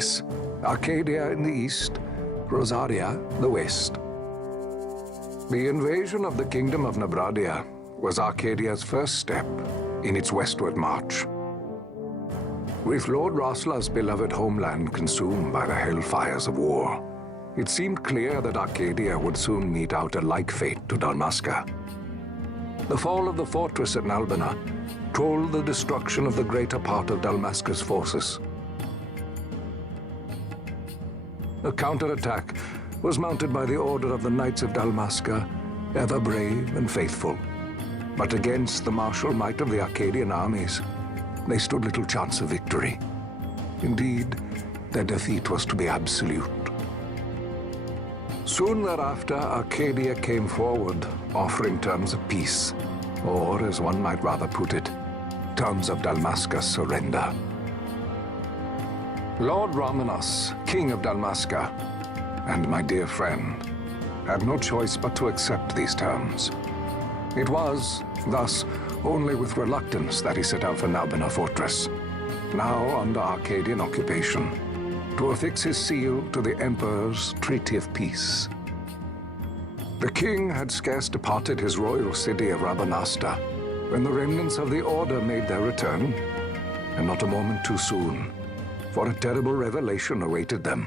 cities, Arcadia in the east, Rosaria the west. The invasion of the Kingdom of Nabradia was Arcadia's first step in its westward march. With Lord Rosla's beloved homeland consumed by the hellfires of war, it seemed clear that Arcadia would soon mete out a like fate to Dalmasca. The fall of the fortress at Nalbina told the destruction of the greater part of Dalmasca's forces. A counterattack was mounted by the order of the Knights of Dalmasca, ever brave and faithful. But against the martial might of the Arcadian armies, they stood little chance of victory. Indeed, their defeat was to be absolute. Soon thereafter, Arcadia came forward, offering terms of peace, or, as one might rather put it, terms of Dalmasca's surrender. Lord Romanos, King of Dalmasca, and my dear friend, had no choice but to accept these terms. It was, thus, only with reluctance that he set out for Nalbina Fortress, now under Arcadian occupation, to affix his seal to the Emperor's Treaty of Peace. The king had scarce departed his royal city of Rabanasta when the remnants of the Order made their return, and not a moment too soon, for a terrible revelation awaited them.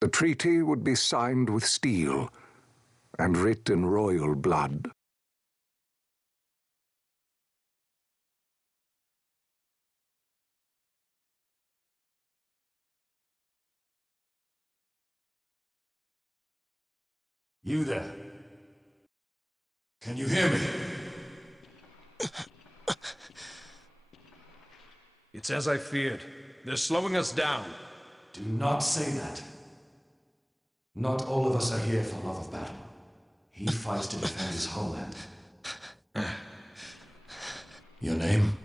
The treaty would be signed with steel and writ in royal blood. You there? Can you hear me? It's as I feared. They're slowing us down. Do not say that. Not all of us are here for love of battle. He fights to defend his homeland. Your name?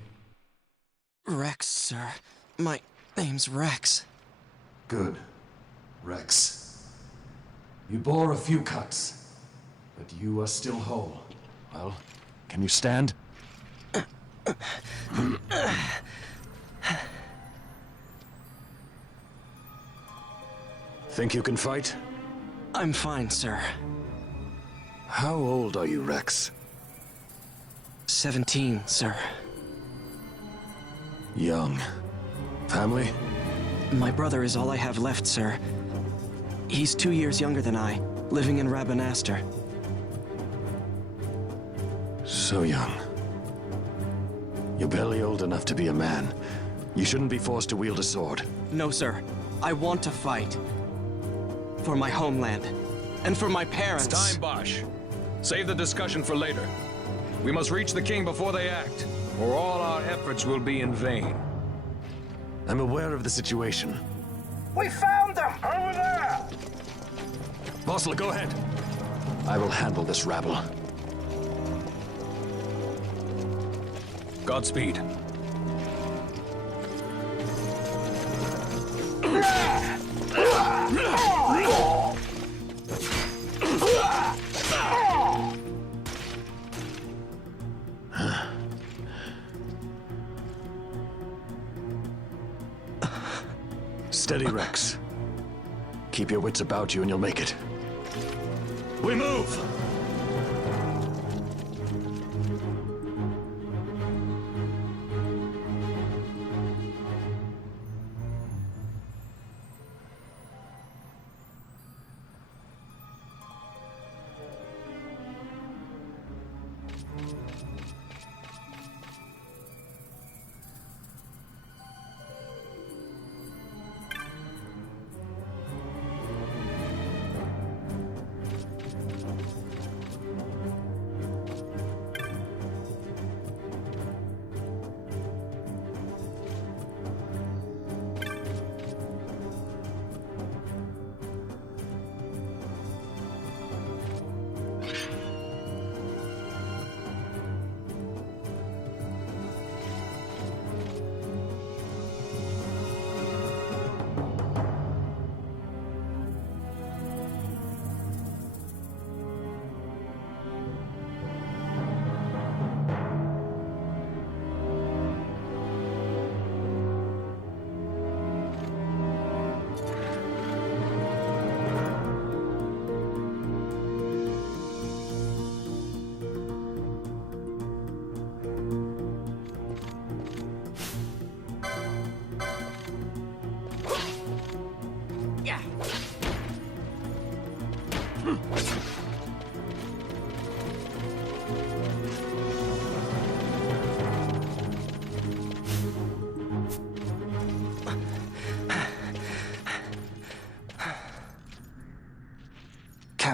Rex, sir. My name's Rex. Good. Rex. You bore a few cuts, but you are still whole. Well, can you stand? Think you can fight? I'm fine, sir. How old are you, Rex? 17, sir. Young. Family? My brother is all I have left, sir. He's 2 years younger than I, living in Rabanastre. So young. You're barely old enough to be a man. You shouldn't be forced to wield a sword. No, sir. I want to fight. For my homeland. And for my parents. It's time, Bosch. Save the discussion for later. We must reach the king before they act, or all our efforts will be in vain. I'm aware of the situation. We found them! Over there! Bosler, go ahead. I will handle this rabble. Godspeed. Steady, Rex. Keep your wits about you and you'll make it. We move!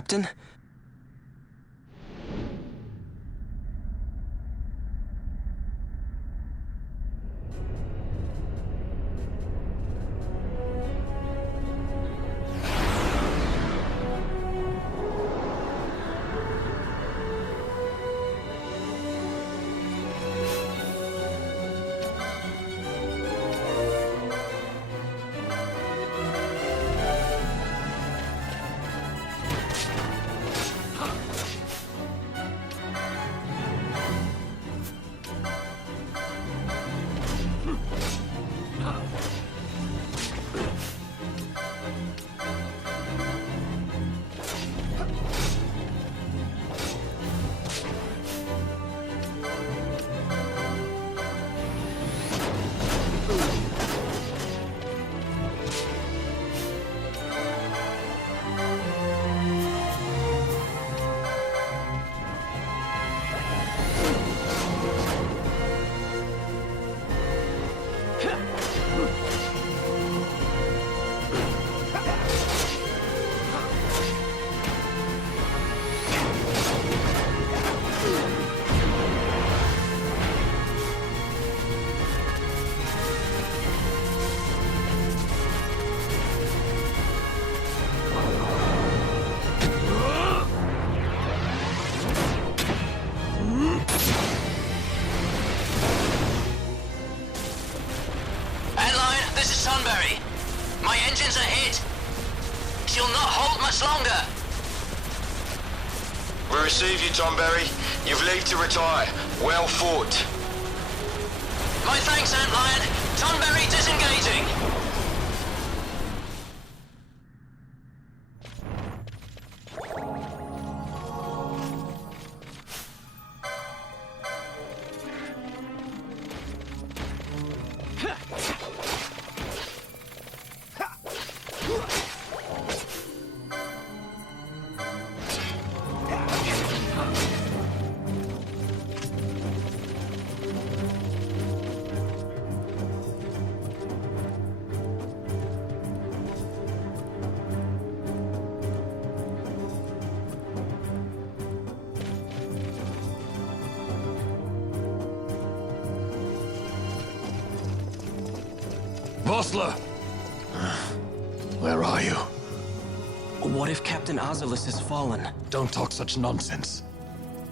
Captain? My engines are hit. She'll not hold much longer. We receive you, Tomberry. You've leave to retire. Well fought. My thanks, Antlion. Tonberry disengaging. Vossler! Where are you? What if Captain Azulis has fallen? Don't talk such nonsense.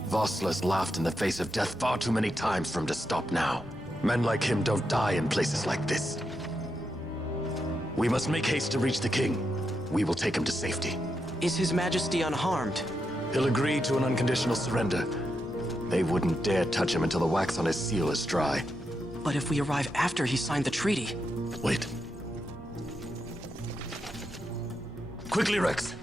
Vossler's laughed in the face of death far too many times for him to stop now. Men like him don't die in places like this. We must make haste to reach the king. We will take him to safety. Is His Majesty unharmed? He'll agree to an unconditional surrender. They wouldn't dare touch him until the wax on his seal is dry. But if we arrive after he signed the treaty... Wait. Quickly, Rex!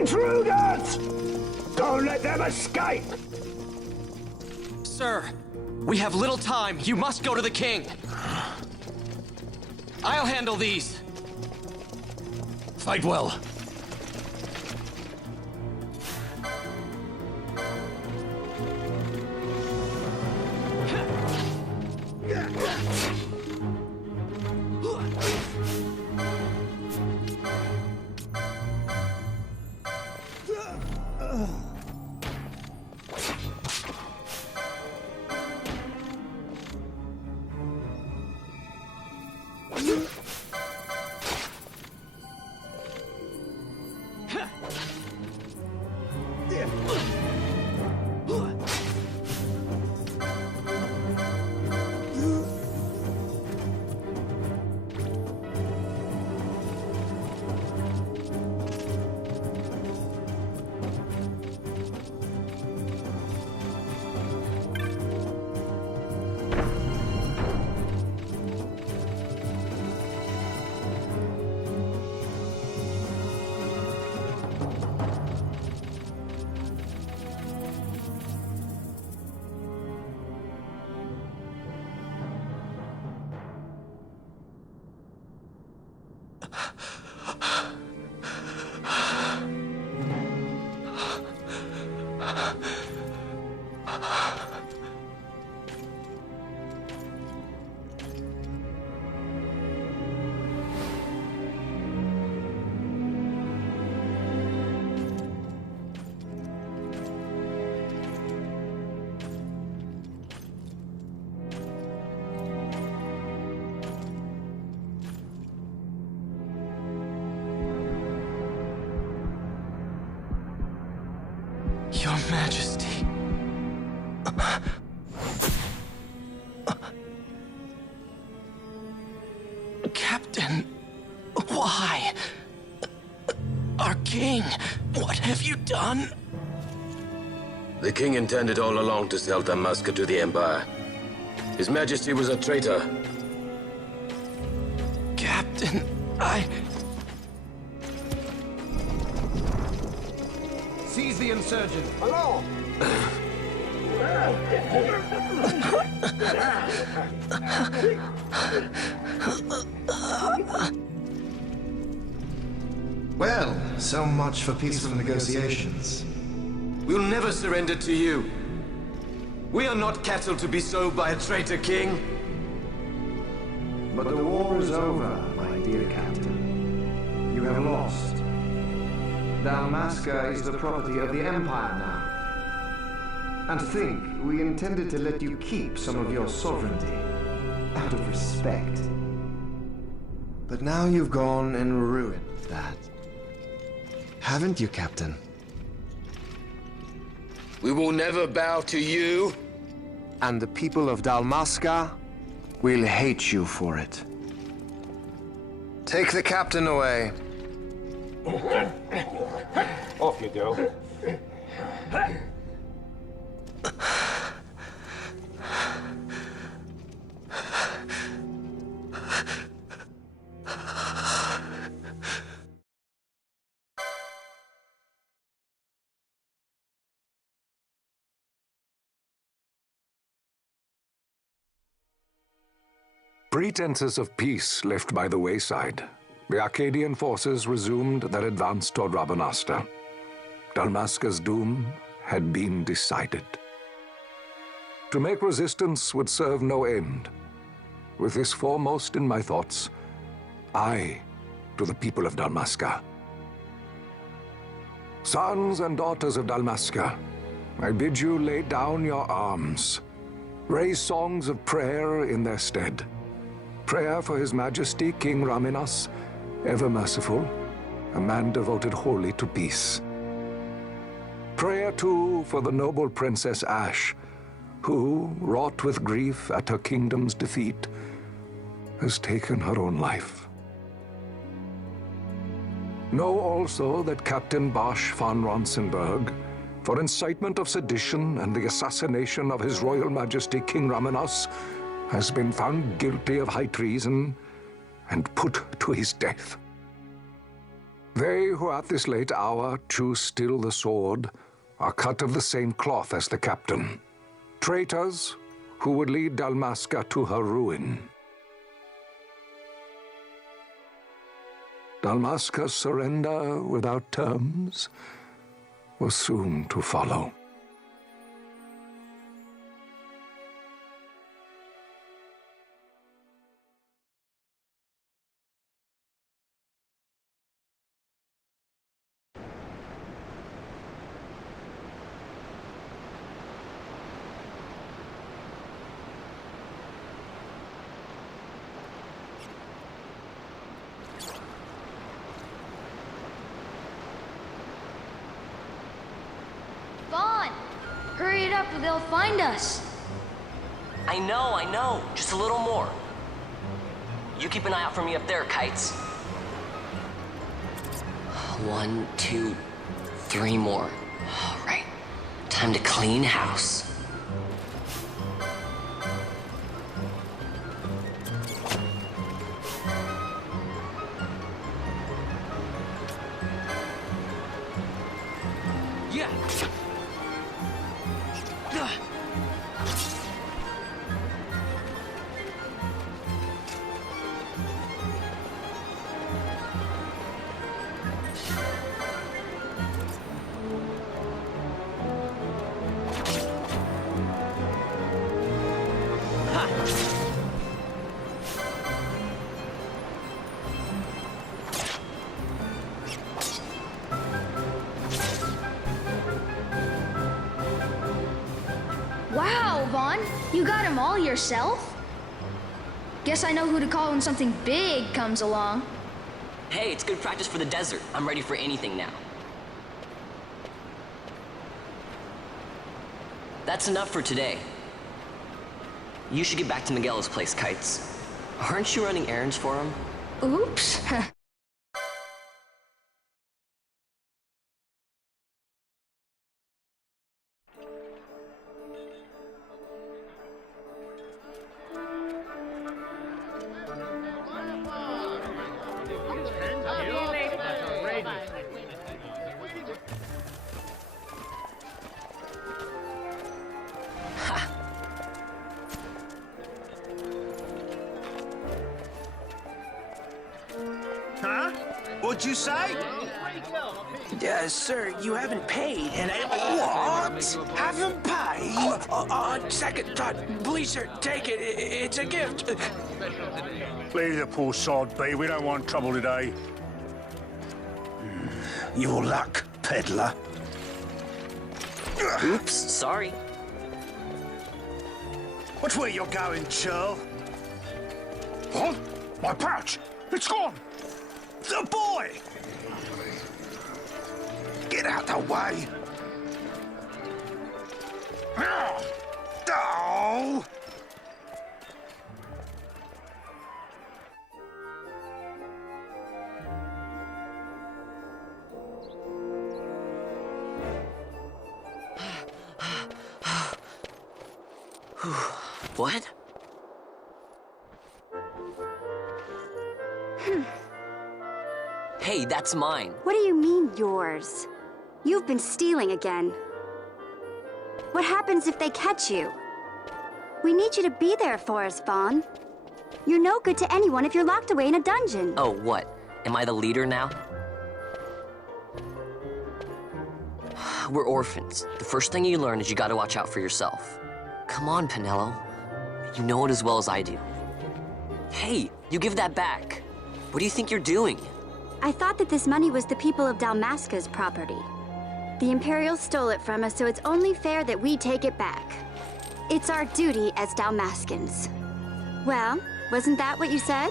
Intruders! Don't let them escape! Sir, we have little time. You must go to the king. I'll handle these. Fight well. Your Majesty. Captain, why? Our king, what have you done? The king intended all along to sell Dalmasca to the Empire. His Majesty was a traitor. Captain, Seize the insurgent. Hello! Well, so much for peaceful negotiations. We'll never surrender to you. We are not cattle to be sold by a traitor king. But the war is over, my dear Captain. You have lost. Dalmasca is the property of the Empire now. And to think we intended to let you keep some of your sovereignty, out of respect. But now you've gone and ruined that. Haven't you, Captain? We will never bow to you. And the people of Dalmasca will hate you for it. Take the captain away. Off you go. Pretenses of peace left by the wayside, the Arcadian forces resumed their advance toward Rabanasta. Dalmasca's doom had been decided. To make resistance would serve no end. With this foremost in my thoughts, I to the people of Dalmasca. Sons and daughters of Dalmasca, I bid you lay down your arms. Raise songs of prayer in their stead. Prayer for His Majesty King Raminas, ever merciful, a man devoted wholly to peace. Prayer, too, for the noble Princess Ash, who, wrought with grief at her kingdom's defeat, has taken her own life. Know also that Captain Bosch von Ronsenberg, for incitement of sedition and the assassination of His Royal Majesty King Raminas, has been found guilty of high treason and put to his death. They who at this late hour choose still the sword are cut of the same cloth as the captain. Traitors who would lead Dalmasca to her ruin. Dalmasca's surrender without terms was soon to follow. Vaughn! Hurry it up or they'll find us! I know. Just a little more. You keep an eye out for me up there, Kites. 1, 2, 3 more. All right. Time to clean house. Yeah! Wow, Vaughn! You got him all yourself? Guess I know who to call when something big comes along. Hey, it's good practice for the desert. I'm ready for anything now. That's enough for today. You should get back to Miguel's place, Kites. Aren't you running errands for him? Oops. Huh? What'd you say? Sir, you haven't paid, and I... What? Haven't paid? On second thought, please, sir, take it. It's a gift. Leave the poor sod be. We don't want trouble today. Your luck, peddler. Oops, sorry. Watch where you're going, churl. What? My pouch! It's gone! The boy! Get out the way. Oh! What? Hey, that's mine. What do you mean, yours? You've been stealing again. What happens if they catch you? We need you to be there for us, Vaughn. You're no good to anyone if you're locked away in a dungeon. Oh, what? Am I the leader now? We're orphans. The first thing you learn is you gotta watch out for yourself. Come on, Pinello. You know it as well as I do. Hey, you give that back. What do you think you're doing? I thought that this money was the people of Dalmasca's property. The Imperials stole it from us, so it's only fair that we take it back. It's our duty as Dalmascans. Well, wasn't that what you said?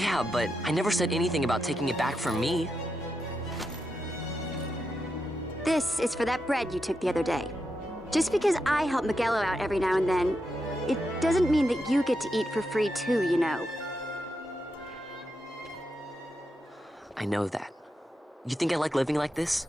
Yeah, but I never said anything about taking it back from me. This is for that bread you took the other day. Just because I help Miguelo out every now and then, it doesn't mean that you get to eat for free too, you know. I know that. You think I like living like this?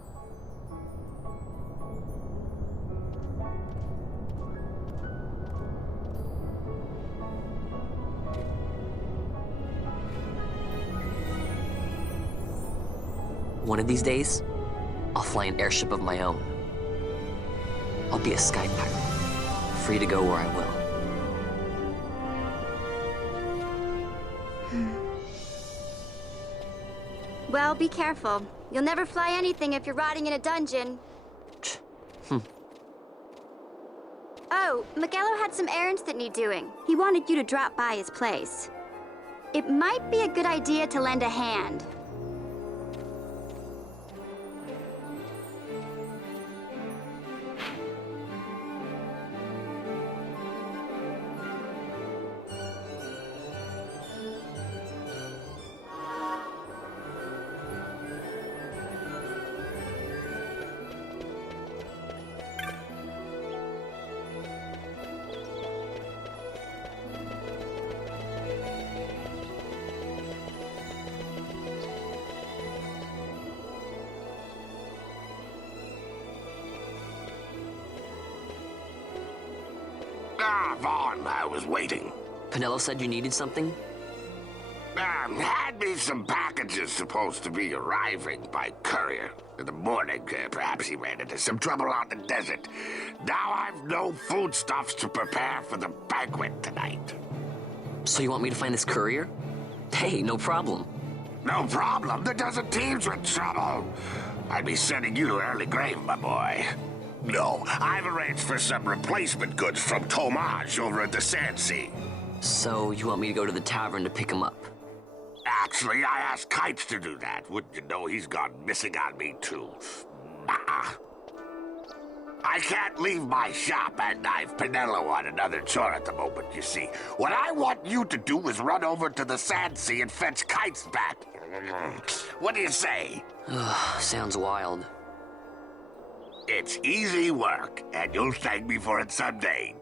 One of these days, I'll fly an airship of my own. I'll be a sky pirate, free to go where I will. Well, be careful. You'll never fly anything if you're rotting in a dungeon. Oh, Miguelo had some errands that need doing. He wanted you to drop by his place. It might be a good idea to lend a hand. Ah, Vaughn, I was waiting. Pinello said you needed something? Had me some packages supposed to be arriving by courier. In the morning, perhaps he ran into some trouble out in the desert. Now I've no foodstuffs to prepare for the banquet tonight. So you want me to find this courier? Hey, no problem. No problem. The desert teem's with trouble. I'd be sending you to early grave, my boy. No, I've arranged for some replacement goods from Tomaj over at the Sand Sea. So you want me to go to the tavern to pick him up? Actually, I asked Kites to do that. Wouldn't you know he's gone missing on me, too? Nah. I can't leave my shop, and I've Pinello on another chore at the moment, you see. What I want you to do is run over to the Sand Sea and fetch Kites back. What do you say? Sounds wild. It's easy work, and you'll thank me for it someday.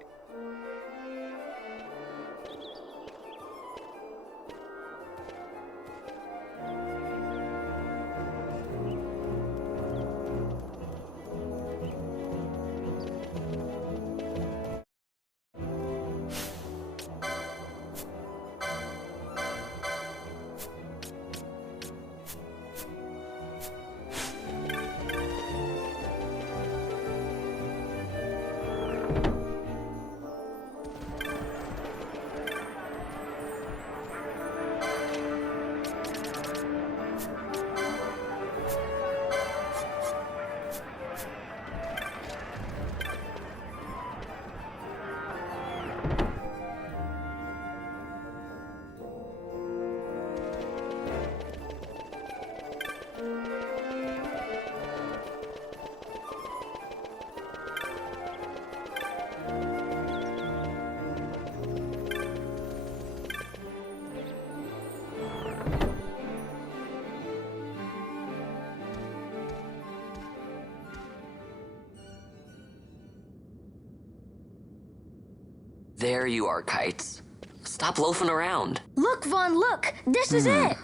There you are, Kites. Stop loafing around. Look, Vaughn, look! This is it!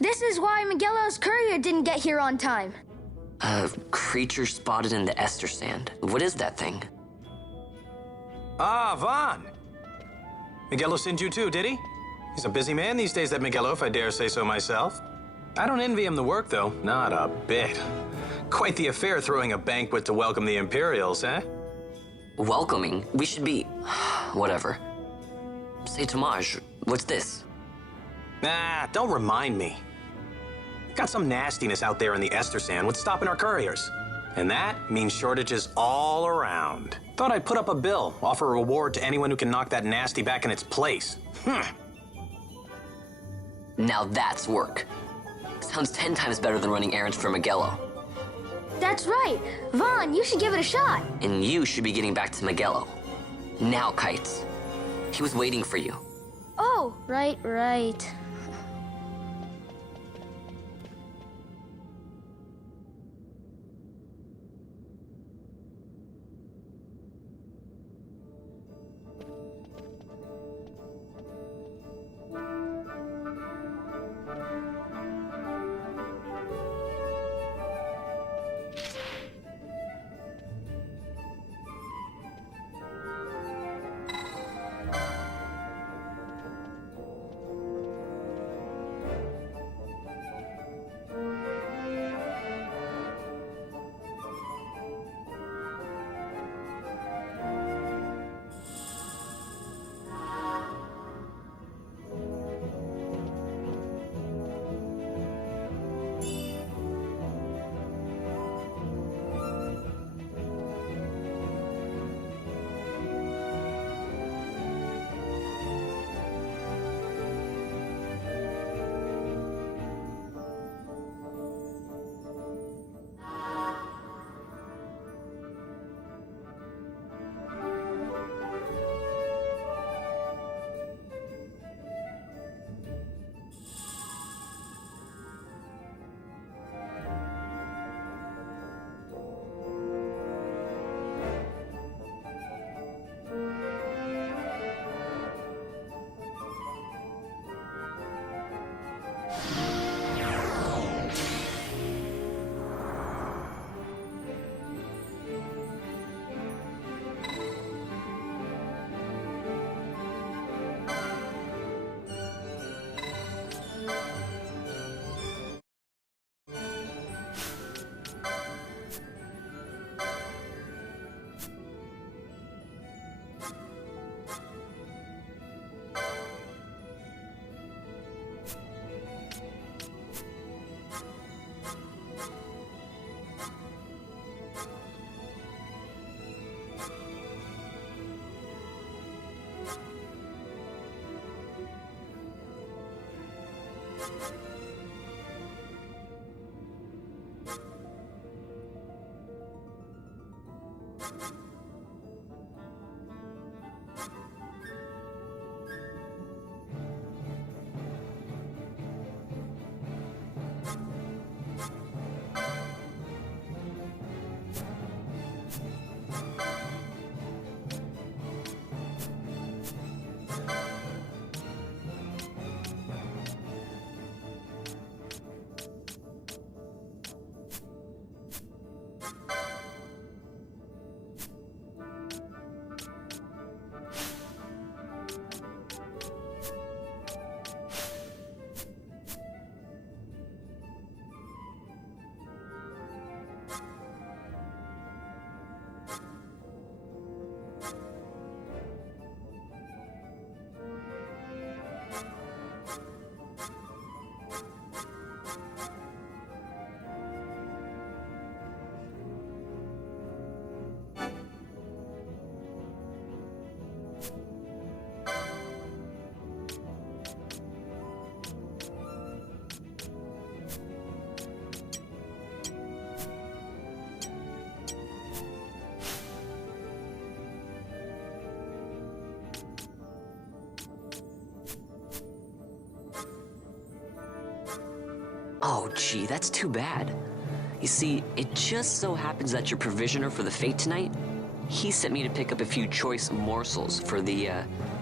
This is why Miguelo's courier didn't get here on time. A creature spotted in the Ester Sand. What is that thing? Ah, Vaughn! Miguelo sent you too, did he? He's a busy man these days, that Miguelo, if I dare say so myself. I don't envy him the work, though. Not a bit. Quite the affair throwing a banquet to welcome the Imperials, eh? Welcoming? We should be... whatever. Say, Tomaj, what's this? Nah, don't remind me. Got some nastiness out there in the Ester Sand. What's stopping our couriers? And that means shortages all around. Thought I'd put up a bill, offer a reward to anyone who can knock that nasty back in its place. Now that's work. Sounds 10 times better than running errands for Miguelo. That's right. Vaughn, you should give it a shot. And you should be getting back to Miguelo. Now, Kites. He was waiting for you. Oh, right. Oh, gee, that's too bad. You see, it just so happens that your provisioner for the fete tonight, he sent me to pick up a few choice morsels for the,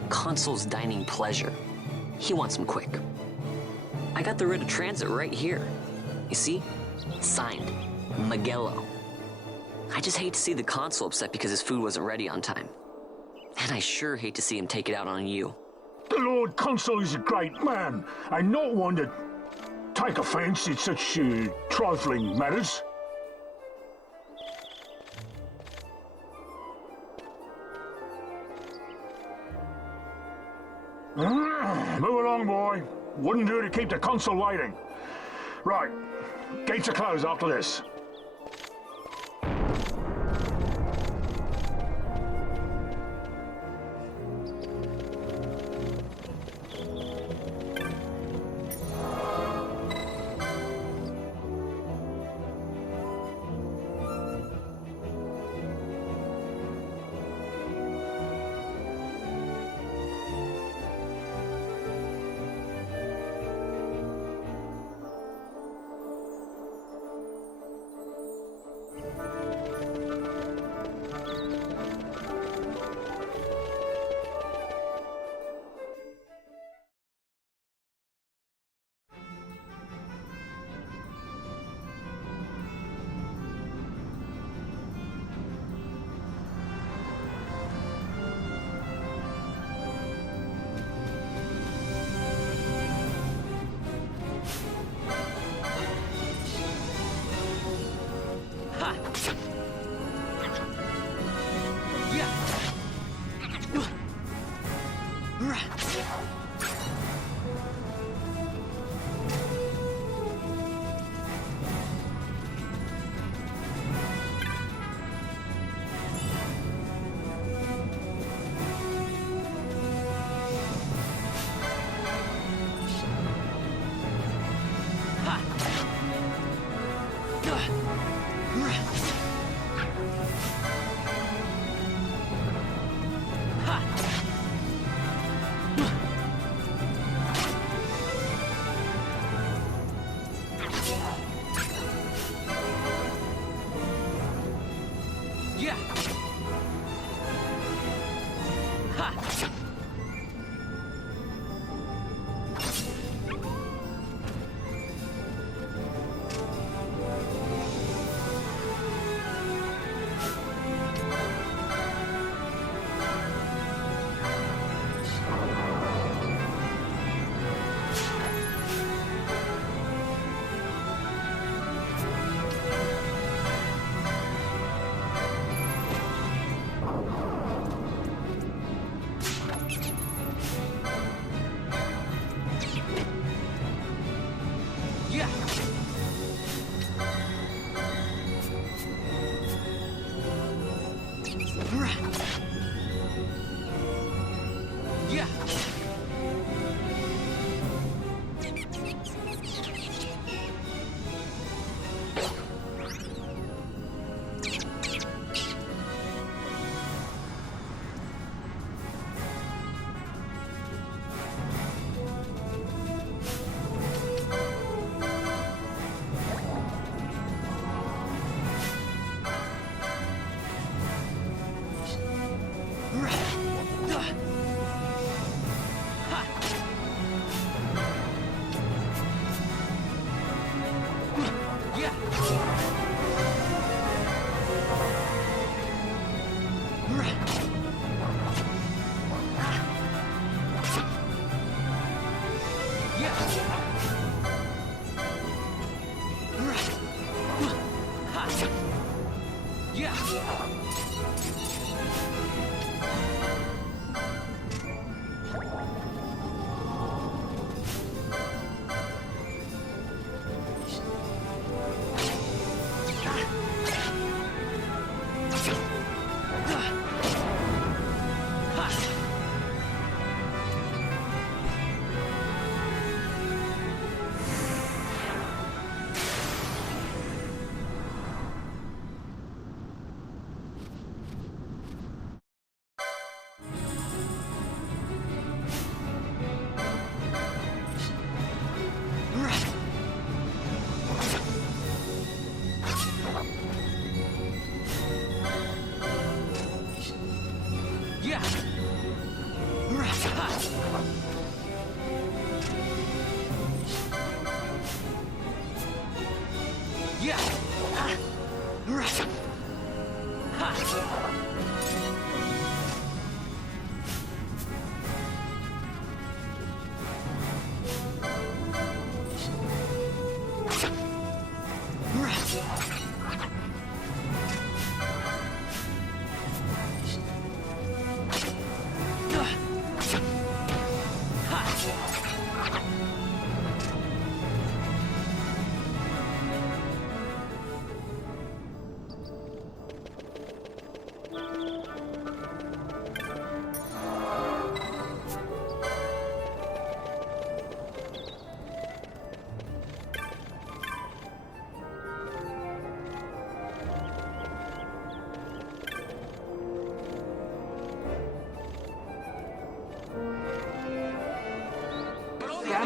consul's dining pleasure. He wants them quick. I got the writ of transit right here. You see? Signed, Miguelo. I just hate to see the consul upset because his food wasn't ready on time. And I sure hate to see him take it out on you. The Lord Consul is a great man, and not one to take offense in such trifling matters. Move along, boy. Wouldn't do to keep the consul waiting. Right. Gates are closed after this.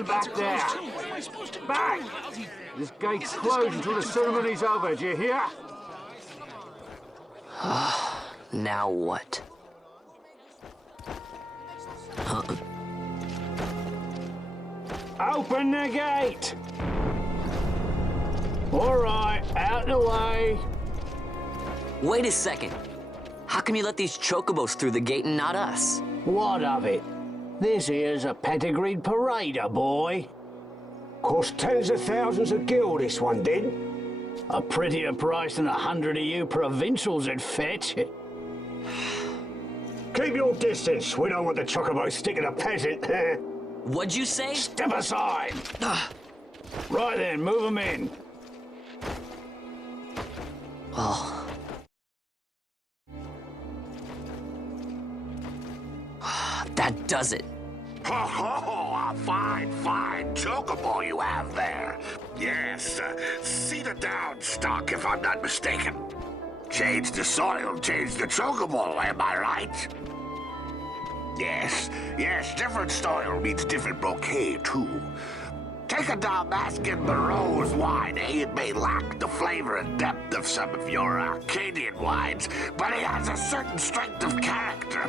Stand back there. Back! This gate's closed until the ceremony's over, do you hear? Now what? Open the gate! All right, out the way. Wait a second. How come you let these chocobos through the gate and not us? What of it? This here's a pedigreed parader, boy. Cost tens of thousands of gil, this one did. A prettier price than 100 of you provincials would fetch. Keep your distance. We don't want the chocobos sticking a peasant. What'd you say? Step aside. Right then, move them in. Well... that does it. Oh, a fine chocobo you have there. Yes, cedar down stock, if I'm not mistaken. Change the soil, change the chocobo, am I right? Yes, different soil means different bouquet, too. Take a Dalmascan Barrow's wine, eh? It may lack the flavor and depth of some of your Arcadian wines, but it has a certain strength of character.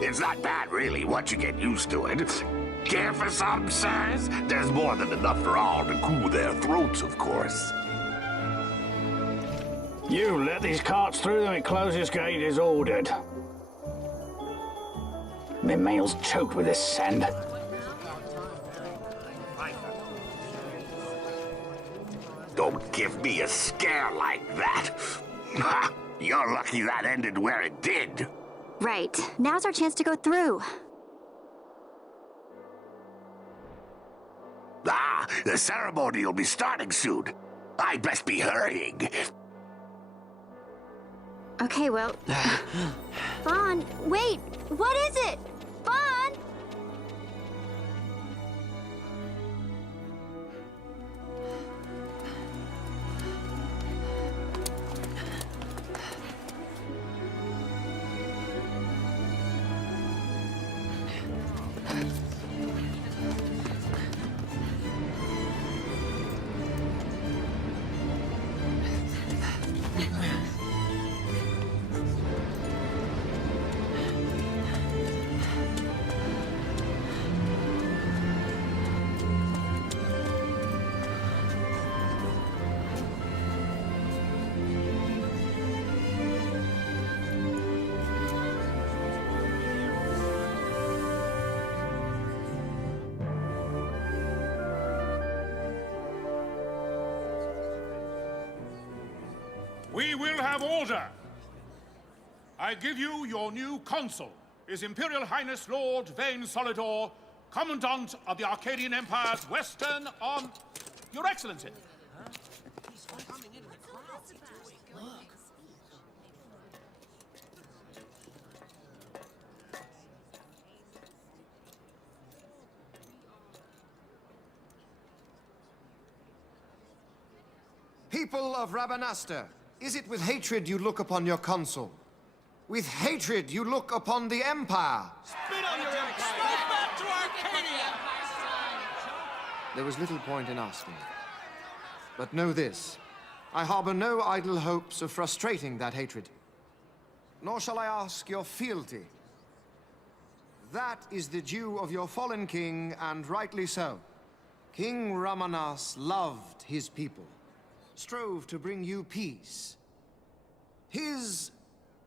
It's not bad, really, once you get used to it. Care for some, sirs? There's more than enough for all to cool their throats, of course. You let these carts through and closest gate is ordered. My mail's choked with this sand. Don't give me a scare like that. You're lucky that ended where it did. Right. Now's our chance to go through. The ceremony will be starting soon. I'd best be hurrying. Okay, well... Vaughn, wait! What is it? Vaughn! We will have order. I give you your new consul, His Imperial Highness Lord Vane Solidor, Commandant of the Arcadian Empire's Western on... Your Excellency. People of Rabanastre, is it with hatred you look upon your consul? With hatred you look upon the Empire? Spit on your empire! Strike back to Arcadia! There was little point in asking. But know this, I harbor no idle hopes of frustrating that hatred. Nor shall I ask your fealty. That is the due of your fallen king, and rightly so. King Ramanas loved his people, strove to bring you peace. His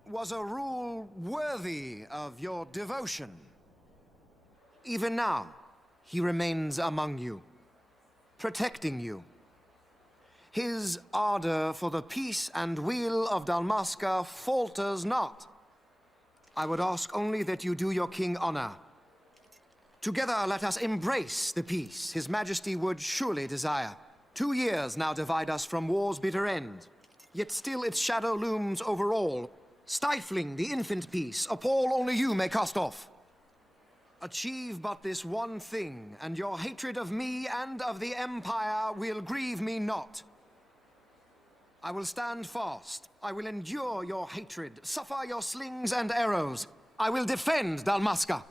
was a rule worthy of your devotion. Even now, he remains among you, protecting you. His ardor for the peace and weal of Dalmasca falters not. I would ask only that you do your king honor. Together let us embrace the peace His Majesty would surely desire. 2 years now divide us from war's bitter end, yet still its shadow looms over all, stifling the infant peace a pall only you may cast off. Achieve but this one thing, and your hatred of me and of the Empire will grieve me not. I will stand fast. I will endure your hatred, suffer your slings and arrows. I will defend Dalmasca.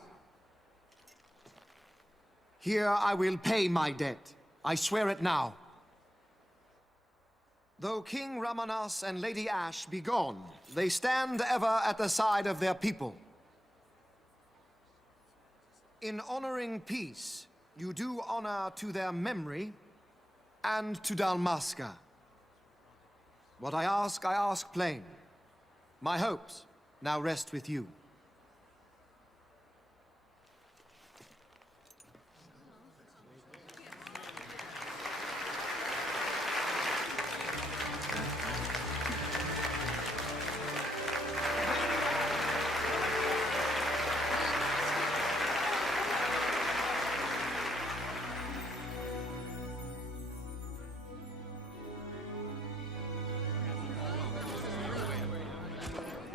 Here I will pay my debt. I swear it now. Though King Ramanas and Lady Ash be gone, they stand ever at the side of their people. In honoring peace, you do honor to their memory and to Dalmasca. What I ask plain. My hopes now rest with you.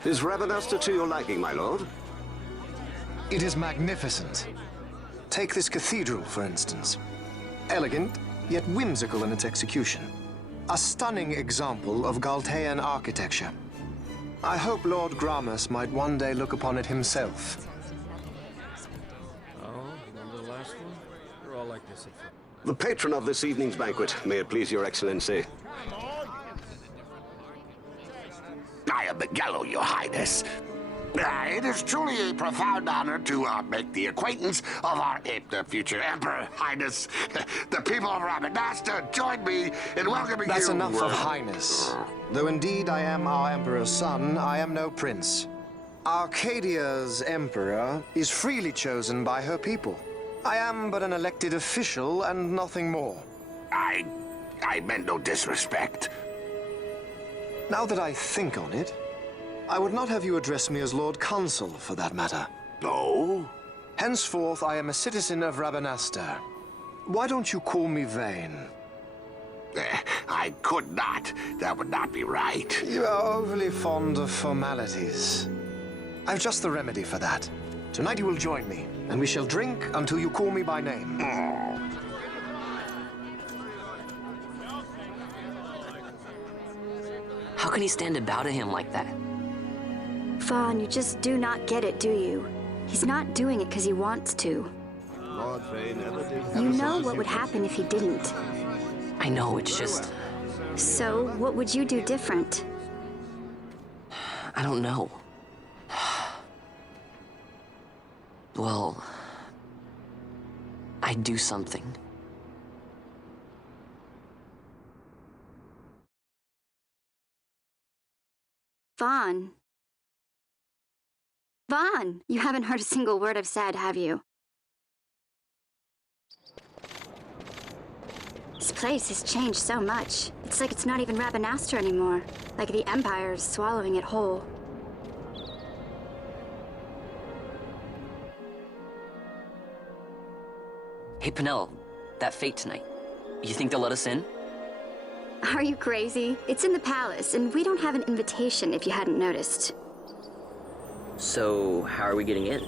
Is Rabanasta to your liking, my lord? It is magnificent. Take this cathedral, for instance. Elegant, yet whimsical in its execution. A stunning example of Galtean architecture. I hope Lord Gramus might one day look upon it himself. Oh, remember the last one? We're all like this at first. The patron of this evening's banquet, may it please your excellency. I am Miguelo, your highness. It is truly a profound honor to make the acquaintance of our future emperor, highness. The people of Rabanasta join me in welcoming you. That's enough of highness. Though indeed I am our emperor's son, I am no prince. Arcadia's emperor is freely chosen by her people. I am but an elected official and nothing more. I meant no disrespect. Now that I think on it, I would not have you address me as Lord Consul, for that matter. No? Henceforth, I am a citizen of Rabanasta. Why don't you call me Vane? I could not. That would not be right. You are overly fond of formalities. I've just the remedy for that. Tonight you will join me, and we shall drink until you call me by name. How can he stand about to him like that? Fawn, you just do not get it, do you? He's not doing it because he wants to. Lord Vane never did. You know what would happen if he didn't. I know, it's just... So, what would you do different? I don't know. Well... I'd do something. Vaughn. Vaughn! You haven't heard a single word I've said, have you? This place has changed so much. It's like it's not even Rabanasta anymore. Like the Empire is swallowing it whole. Hey, Penel, that fete tonight. You think they'll let us in? Are you crazy? It's in the palace, and we don't have an invitation if you hadn't noticed. So, how are we getting in?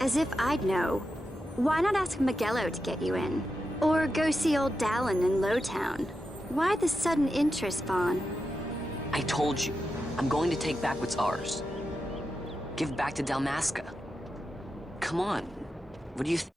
As if I'd know. Why not ask Miguelo to get you in? Or go see old Dallin in Lowtown? Why the sudden interest, Vaughn? I told you, I'm going to take back what's ours. Give back to Dalmasca. Come on, what do you think?